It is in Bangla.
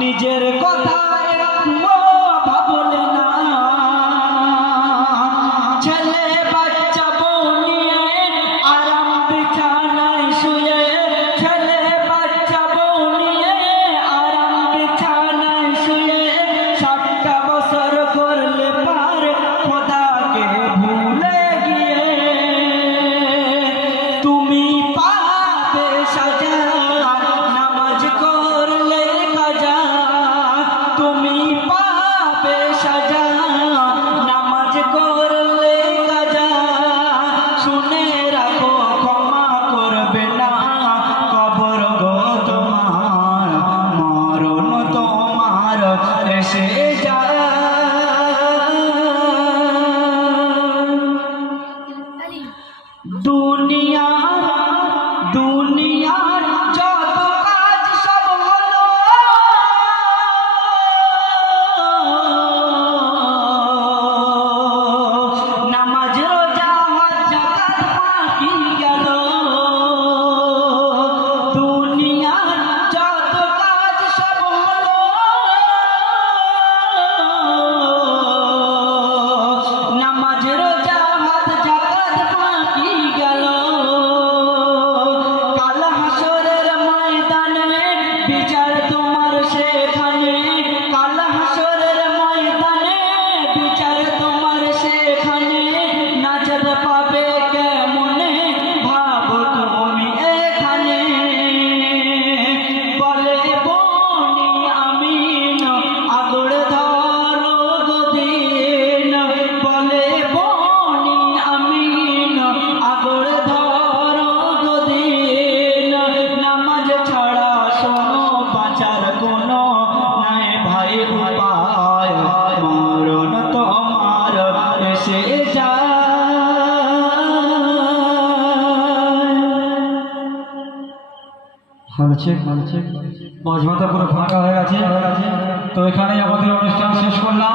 নিজের কথা ভাবলে না, ছেলে বাচ্চা বউ নিয়ে আরাম বিছানায় শুয়ে, ছেলে বাচ্চা বউ নিয়ে আরাম বিছানায় শুয়ে 7টা বছর করলে পার খোদাকে ভুলে গিয়ে তুমি পাবে সাজা, নামাজ করলে কাজা, তুমি পাবে সাজা, নামাজ করলে কাজা। শুনে রাখো ক্ষমা করবে না কবর গো তোমার, মরণ তোমার এসে যায়। দুনিয়ার যত কাজ সব হলো, নামাজ রোজা হজ যাকাত বাকি গেল। দুনিয়ার যত কাজ সব হলো, নামাজ রোজা হজ যাকাত বাকি গেল। কাল হাসরের ময়দানে বিচার তোমার সেখানে, কাল হাসরের ময়দানে বিচার তোমার সেখানে। নাজাত পাবে কেমনে ভাবো তুমি এখানে, বলে বনি আমিন আগড় ধরো গদিন, বলে বনি আমিন আগড় ধরো গদিন। নামাজ ছাড়া শোনো বাঁচার কোনো নাই ভাই উপায়, মরণ তোমার এসে যায়। মাঝমাথা পুরো ফাঁকা হয়ে গেছে, তো এখানেই আমাদের অনুষ্ঠান শেষ করলাম।